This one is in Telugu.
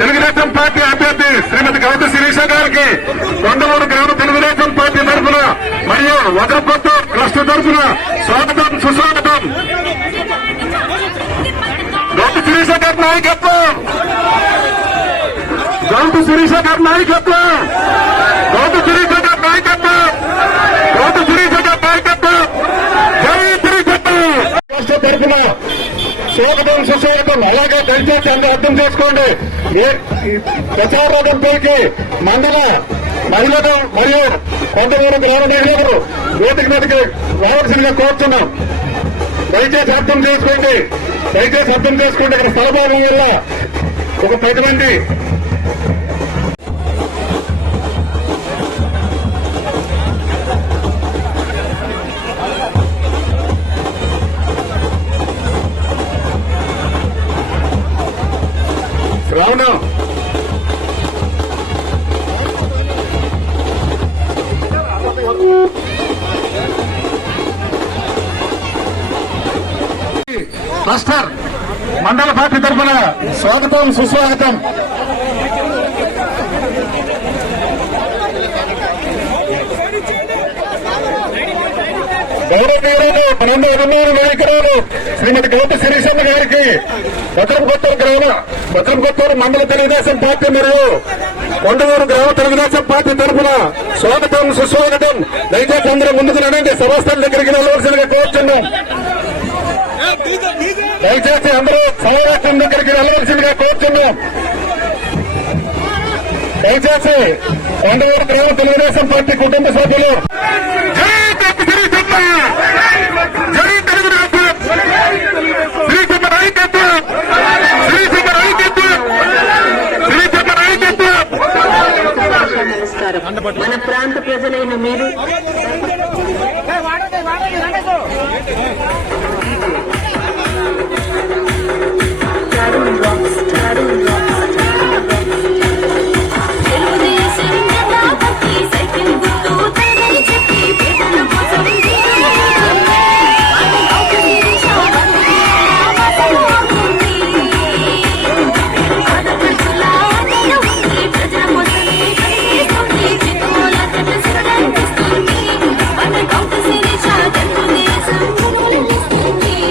తెలుగుదేశం పార్టీ అభ్యర్థి శ్రీమతి గౌతు శిరీష గారికి కొండమూరు గ్రామ తెలుగుదేశం పార్టీ తరఫున మరియు వజ్రపట్టు ట్రస్ట్ తరఫున స్వాగతం సుస్వాగతం. గౌతు శిరీష గారి నాయకత్వం, గౌతు శిరీష గారి నాయకత్వం, గౌతు శిరీష గారి నాయకత్వం, గౌతు శిరీష గారి నాయకత్వం. జై తిరుపతి ట్రస్ట్ తరఫున స్వాగతం సుస్వాగతం. అలాగే దయచేసి అందరూ అర్థం చేసుకోండి. ప్రచార రథం పేరుకి మండల మహిళలు మరియు కొంతమంది గ్రామ మహిళలు వేదిక మీదకి రావాల్సిందిగా కోరుతున్నాం. దయచేసి అర్థం చేసుకోండి, దయచేసి అర్థం చేసుకోండి. ఇక్కడ స్థలభావం వల్ల ఒక 10 మంది రావణ క్లస్టర్ మండల పార్టీ తరఫున స్వాగతం సుస్వాగతం. గౌరవనీయులు మనందరూ అభిమాన నాయకురాలు శ్రీమతి గౌతు శిరీషమ్మ గారికి భద్రంకొత్తూరు మండల తెలుగుదేశం పార్టీ మరియు కొండమూరు గ్రామ తెలుగుదేశం పార్టీ తరఫున స్వాగతం సుస్వాగతం. దయచేసి అందరూ ముందుకు రండి, సభాస్థల దగ్గరికి వెళ్ళవలసిందిగా కోరుతున్నాం. దయచేసి అందరూ సమావేశం దగ్గరికి వెళ్ళవలసిందిగా కోరుతున్నాం. దయచేసి కొండమూరు గ్రామ తెలుగుదేశం పార్టీ కుటుంబ సభ్యులు మన ప్రాంత ప్రజలైన మీరు